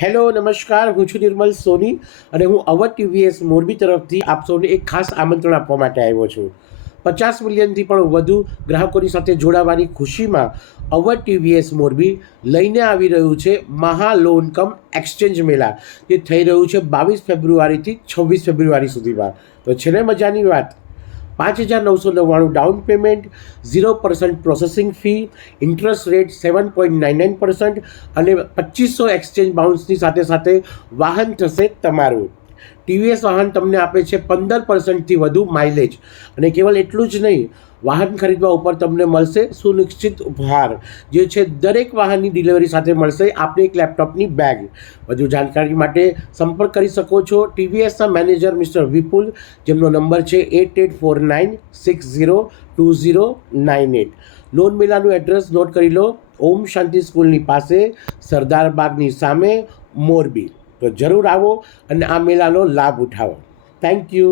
Hello નમસ્કાર, હું છું નિર્મલ સોની અને હું અવધ ટીવીએસ મોરબી તરફથી આપ સૌને એક ખાસ આમંત્રણ આપવા માટે આવ્યો છું. 50 મિલિયનથી પણ વધુ ગ્રાહકોની સાથે જોડાવાની ખુશીમાં અવધ ટીવીએસ મોરબી લઈને આવી રહ્યું છે મહા લોન કમ એક્સચેન્જ મેળા, જે થઈ રહ્યું છે 22 ફેબ્રુઆરીથી 26 ફેબ્રુઆરી સુધીમાં. તો છે ને મજાની વાત. 5,999 down payment, 0% processing fee, interest rate 7.99% અને 2500 એક્સચેન્જ બાઉન્સની સાથે સાથે વાહન થશે તમારું. ટીવીએસ વાહન તમને આપે છે 15%થી વધુ માઇલેજ, અને કેવલ એટલું જ નહીં, વાહન ખરીદવા ઉપર તમને મળશે સુનિશ્ચિત ઉપહાર, જે છે દરેક વાહનની ડિલિવરી સાથે મળશે આપને એક લેપટોપની બેગ. વધુ જાણકારી માટે સંપર્ક કરી શકો છો ટીવીએસના મેનેજર મિસ્ટર વિપુલ, જેમનો નંબર છે 8849602098. લોન મેળાનું એડ્રેસ નોટ કરી લો: ઓમ શાંતિ સ્કૂલની પાસે, સરદાર બાગની સામે, મોરબી. તો જરૂર આવો અને આ મેળાનો લાભ ઉઠાવો. Thank you.